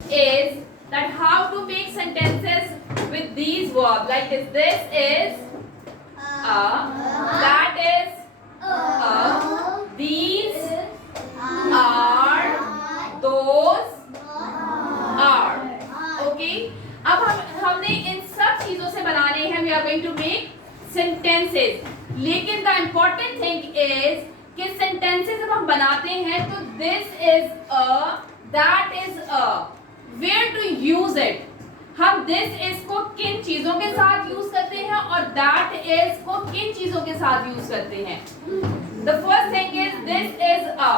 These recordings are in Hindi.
is that how to make sentences with these verbs like this. This is a, that is a, these are, those are. Okay? अब हमने इन सब चीजों से बनाने हैं. We are going to make sentences. लेकिन the important thing is कि sentences जब हम बनाते हैं तो this is a, that is a, where to use it. हम this is को किन चीजों के साथ यूज करते हैं और that is को किन चीजों के साथ यूज करते हैं. The first thing is this is a.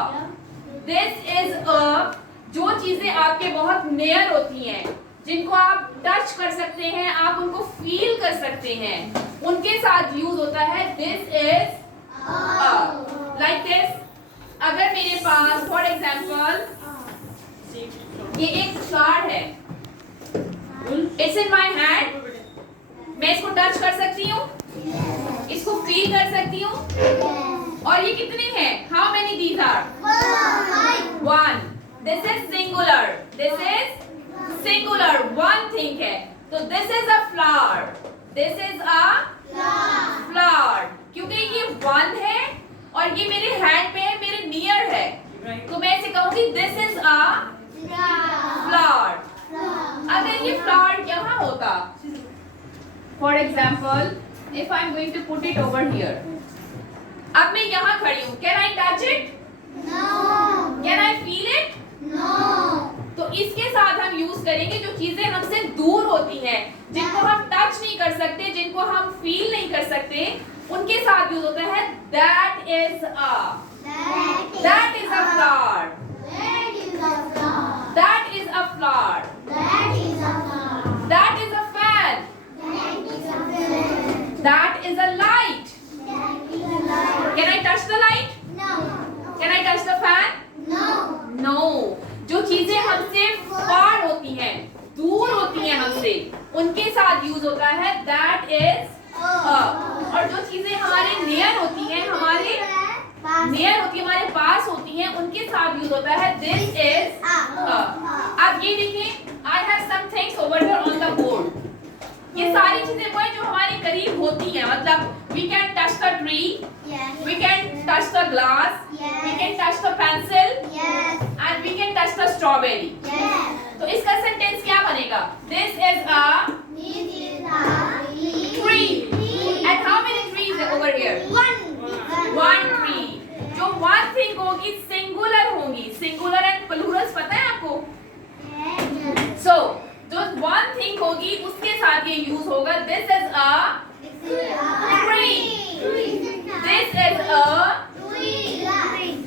This is a जो चीजें आपके बहुत नियर होती हैं, जिनको आप टच कर सकते हैं, आप उनको फील कर सकते हैं, उनके साथ यूज होता है this is a. Like this. अगर मेरे पास फॉर एग्जाम्पल ये एक कार्ड है, इट्स इन माई हैंड, मैं इसको टच कर सकती हूँ, इसको फील कर सकती हूँ, और ये कितने हैं? How many these are? One. This is singular, this is singular, one thing है. तो this is a flower, this is a flower. क्योंकि ये वन है और ये मेरे हैंड पे है, मेरे नियर है, तो मैं इसे कहूंगी दिस इज अ फ्लावर. अगर ये फ्लावर यहाँ होता, for example if I am going to put it over here, अब मैं यहाँ खड़ी हूँ, can I touch it? Can I feel it? तो इसके साथ हम यूज करेंगे जो चीजें हमसे दूर होती हैं, जिनको हम टच नहीं कर सकते, जिनको हम फील नहीं कर सकते, उनके साथ यूज होता है that is a. That is a flower. That is a flower. That is a fan. That is a light. Can I touch the light? Can I touch the fan? No. जो चीजें हमसे far होती हैं, दूर होती हैं हमसे, उनके साथ यूज होता है that is a. और जो चीजें हमारे नियर होती हैं, हमारे हमारे पास होती हैं, उनके साथ यूज होता है this is a. अब ये देखिए, I have some things over here on the board. ये सारी चीजें वो हैं जो हमारे करीब होती हैं, मतलब we can touch the tree, we can touch the glass, we can touch the pencil, and we can touch the strawberry. तो इसका सेंटेंस क्या बनेगा? This is a tree. And how many trees are over here? One tree. जो one thing होगी singular होगी. Singular and plurals पता है आपको? So जो one thing होगी उसके साथ ये यूज होगा this is a tree. This is a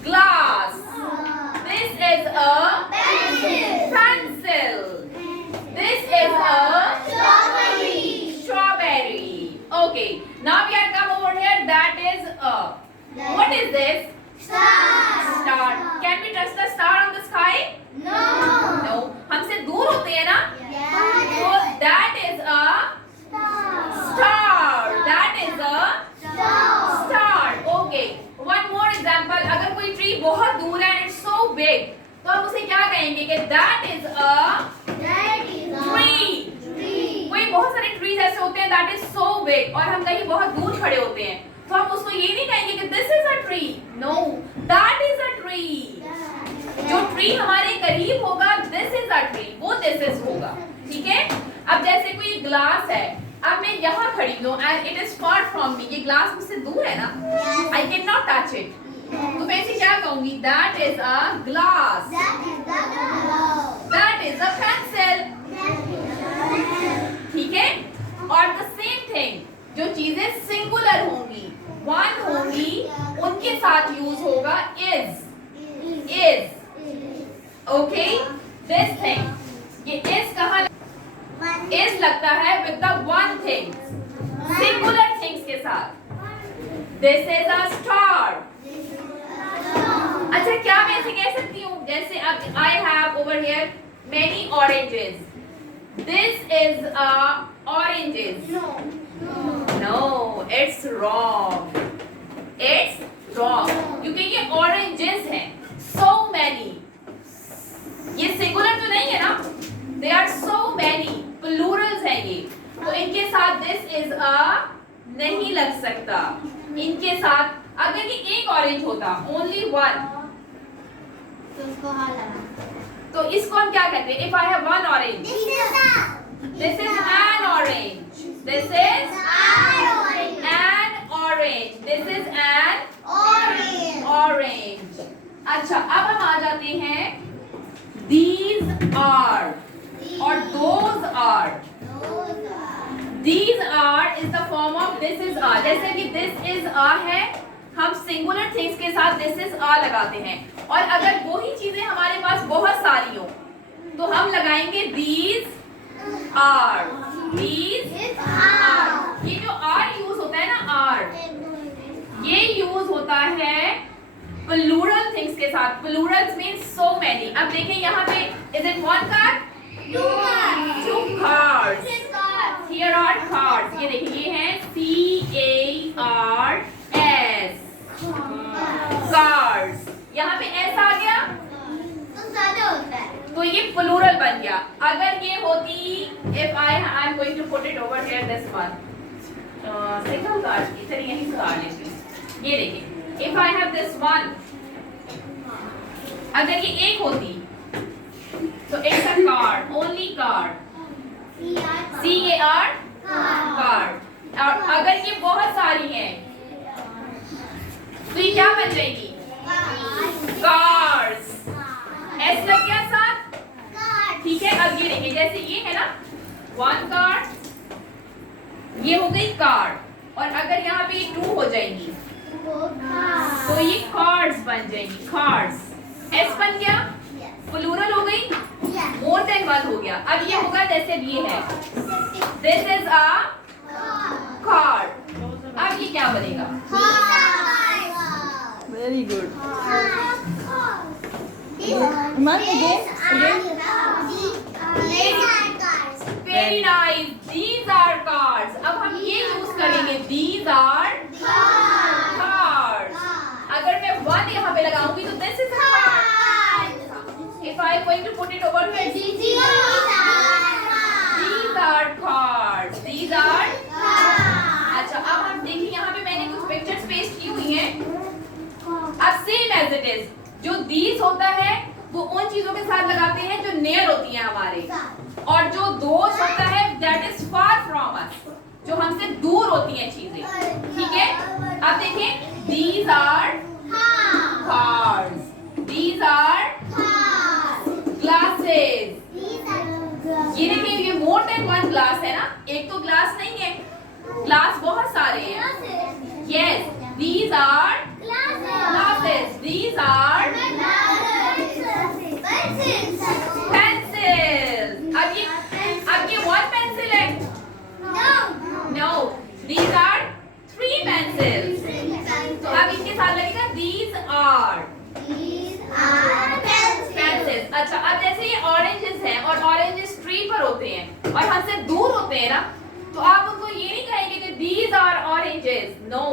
glass. This is a pencil. This is a strawberry. Okay. Now we are come over here. That is a. What is this? Star. Can we touch the star on the sky? No. हमसे दूर होते हैं ना? So that is a star. That is a star. Okay. One more example. अगर कोई tree बहुत दूर है and it's so big, तो हम उसे क्या कहेंगे कि that is a tree. कोई बहुत सारे ट्रीज ऐसे होते हैं that is so big और हम कहीं बहुत दूर खड़े होते हैं, तो हम उसको ये नहीं कहेंगे कि this is a tree. No, that is a tree. जो ट्री हमारे करीब होगा this is a tree, वो this is होगा. ठीक है? अब जैसे कोई ग्लास है, अब मैं यहाँ खड़ी हूँ and it is far from me. ये ग्लास मुझसे दूर है ना? I cannot touch it. तो मैं इसे क्या कहूँगी? That is a glass. That is a pencil. ठीक है? और the same thing, जो चीजें सिंगुलर होंगी, वन होंगी, उनके साथ यूज होगा is. Okay? This thing, ये is कहाँ is लगता है with the one thing, singular things के साथ. This is a star. अच्छा, क्या मैं ऐसे कह सकती हूँ जैसे अब I have over here many oranges. This is a oranges. No, it's wrong. It's wrong. क्योंकि ये oranges हैं. So many. ये singular तो नहीं है ना? दिस इज अ नहीं लग सकता इनके साथ। अगर ये एक ऑरेंज होता, ओनली वन, तो उसको हाँ लगा। तो इसको हम क्या कहते हैं? If I have one orange, this is an orange, this is an orange, this is an orange. अच्छा, अब हम आ जाते हैं these are और those are। these are is the form of this is a। जैसे कि this is a है, हम singular things के साथ this is a लगाते हैं। और अगर वही चीजें हमारे पास बहुत सारी हो तो हम लगाएंगे these are। these are। ये जो are यूज होता है ना, are, ये यूज होता है plural things के साथ। plurals means so many। अब देखें यहाँ पे, is it one car? two cars। here are cars। ये देखिए, ये है cars, cars। यहाँ पे s आ गया तो ज्यादा होता है, तो ये plural बन गया। अगर ये होती, if I am going to put it over here, this one, single cars की चलिए यहीं से आ लेते हैं। ये देखिए, if I have this one, अगर ये एक होती तो it's a car, only car, car, car। और अगर ये बहुत सारी हैं तो ये क्या बन जाएगी? cars। s लग गया साथ, ठीक है। अब ये देखिए, जैसे ये है ना one car, ये हो गई कार, और अगर यहाँ पे ये टू हो जाएंगी तो ये कार्स बन जाएंगी, कार्स। s बन गया, प्लूरल हो गई, मोर देन वन हो गया। अब ये होगा जैसे ये है, दिस इज अ कार। अब ये क्या बनेगा? Very good. Very nice, these are cars. अब हम ये यूज करेंगे, दीज आर कार्स। अगर मैं वन यहाँ पे लगाऊंगी तो this is a car. If I am going to put it over here, these are cars, these are। अच्छा, अब हम देखिए, यहाँ पे मैंने कुछ पिक्चर्स पेस्ट की हुई हैं। अब सेम एज इट इज, जो these होता है वो उन चीजों के साथ लगाते हैं जो नियर होती हैं हमारे, और जो those होता है that is far from us, जो हमसे दूर होती हैं चीजें, ठीक है। अब देखिए, these are cars, these are glasses। ये देखिए, ये मोर देन वन ग्लास है ना, एक तो ग्लास नहीं है, ग्लास बहुत सारे हैं। Yes, these are glasses, these are pencils। अब ये one pencil है? No, these are three pencils। तो अब इनके साथ लगेगा these are pencils। अच्छा, अब जैसे ये ऑरेंजेस हैं और ऑरेंजेस ट्री पर होते हैं और हमसे दूर होते हैं ना, तो आप उनको ये नहीं कहेंगे कि these are oranges। No,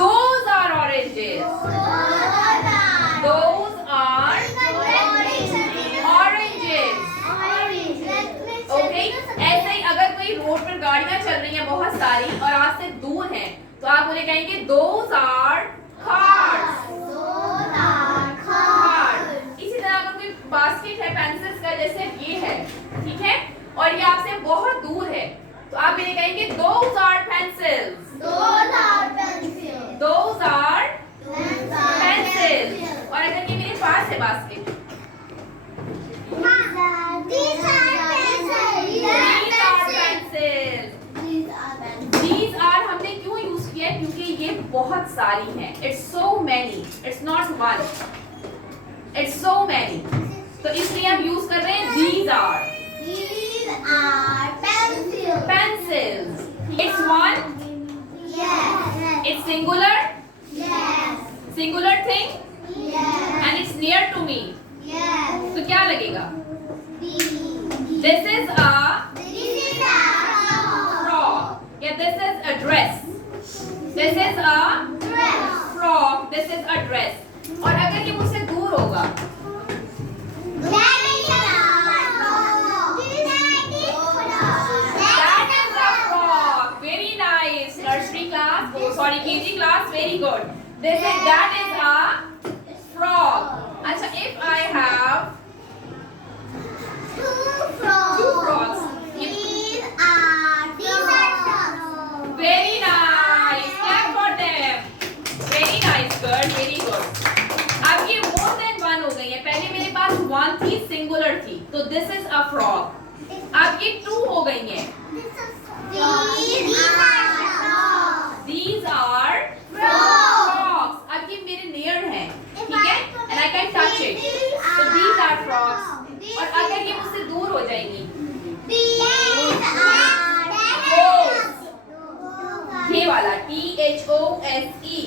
those are oranges, those are oranges। Okay, ऐसे ही अगर कोई रोड पर गाड़ियां चल रही हैं बहुत सारी और आपसे दूर हैं, तो आप उन्हें कहेंगे those are cars। इसी तरह अगर कोई बास्केट है पेंसिल्स का, जैसे ये है, ठीक है, और ये आपसे बहुत दूर है, तो आप इन्हें कहेंगे those are pencils, those are pencils। और अगर ये मेरे पास है basket, These are pencils। These are हमने क्यों यूज किया है? क्योंकि ये बहुत सारी हैं। It's so many, it's not one, it's so many। तो इसलिए हम यूज कर रहे हैं these are pencils। It's one, it's singular, singular thing, and it's near to me। तो क्या लगेगा? This is a frock, yeah, this is a dress, this is a frock, this is a dress। और अगर ये मुझसे दूर होगा, that is a frog। KG class, very good. That is a frog. अच्छा, if I have Two frogs. These are frogs. very nice. Clap for them. Very nice, girl. Very good. अब ये more than one हो गई है. पहले मेरे पास one थी, singular थी. तो this is a frog. अब ये two हो गई है. These are frogs. अब ये मेरे near हैं, ठीक है? And I can touch it. So these are frogs. और अगर ये मुझसे दूर हो जाएंगी, ये वाला THOSE,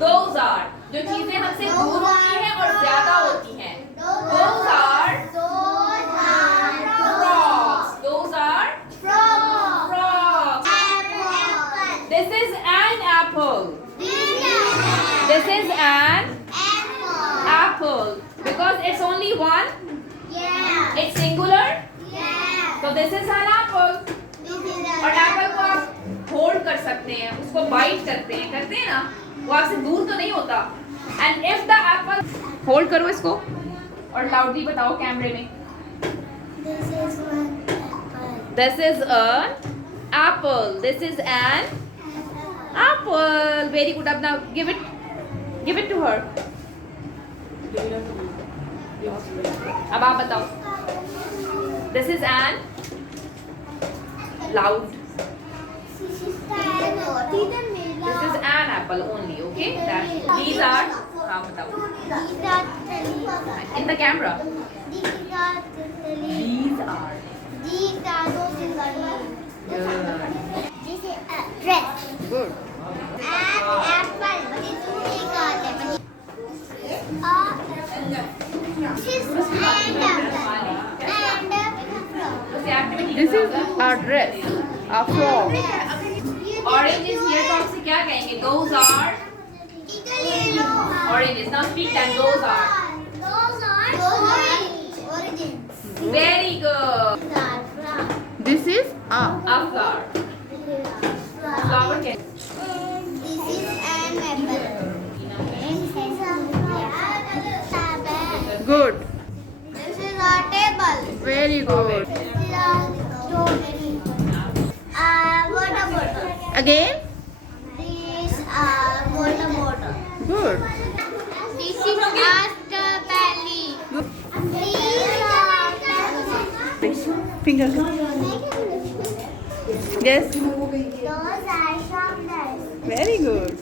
those are, जो चीजें हमसे दूर होती हैं और ज्यादा होती हैं, those are frogs. Those are frogs. This is an apple. This is an apple because it's only one. It's singular. So this is an apple. और एप्पल को आप होल्ड कर सकते हैं, उसको बाइट करते हैं ना, वो आपसे दूर तो नहीं होता. And if the Apple, hold करो इसको और लाउडली बताओ कैमरे में. This is an apple. This is an apple. Very good. अब now give it to her. अब आप बताओ. This is an loud. This is an apple only. Okay. These are. हाँ बताओ. In the camera. These are. Good. This is a dress. Good. An apple. This is a dress. A frog. Orange is here, तो आपसे क्या कहेंगे? Those are oranges. Now speak them. Those are. Very good. This is a flower. Flower can. This is an apple. Good. This is a table. Very good. This is a strawberry. Water bottle. Again. This water bottle. Good. This is a strawberry. These are Finger. Yes. those are sharpness. Very good.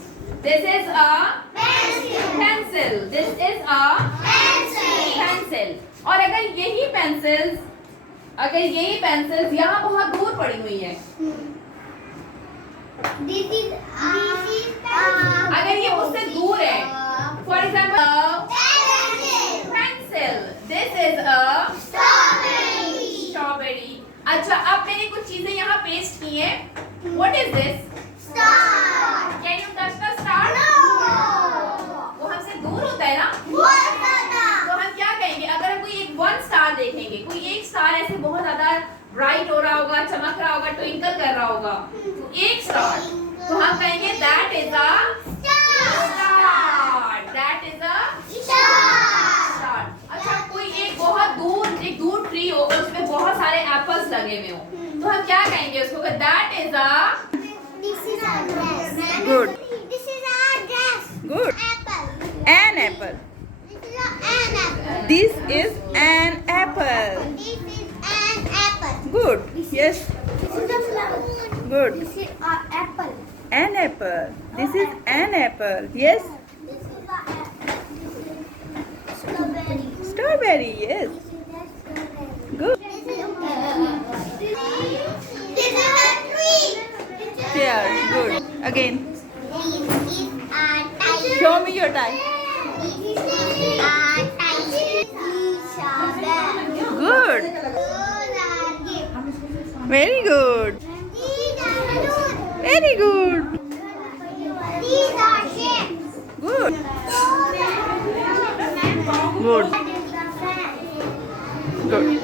This is a pencil. This is a pencil. और अगर यही पेंसिल्स यहाँ बहुत दूर पड़ी हुई है, This is अगर ये मुझसे दूर है, for example pencil. This is a strawberry. अच्छा, अब मैंने कुछ चीजें यहाँ पेस्ट की हैं. What is this? Can you touch the star? वो हमसे दूर होता है ना, तो हम क्या कहेंगे? अगर हम कोई एक वन स्टार देखेंगे, कोई एक स्टार ऐसे बहुत ज्यादा ब्राइट हो रहा होगा, चमक रहा होगा, ट्विंकल कर रहा होगा, तो एक स्टार, तो हम कहेंगे that is a star. That is a star. अच्छा, कोई एक बहुत दूर ट्री हो और उसमें बहुत सारे एप्पल्स लगे हुए हो, तो हम क्या कहेंगे उसको? That is a Good. This is a dress. Good. Apple. An apple. This is an apple. This is an apple. This is an apple. Good. Yes. This is a flower. Good. This is an apple. An apple. This is an apple. Yes. This is a strawberry. Strawberry. Yes. Good. This is a tree. Here. Good. Again. This is a tie. Show me your tie. This is a tie. These are the. Good. Those are gifts. Very good. These are balloons. Very good. These are shapes. Good. Those are Good. That is the fan. Good.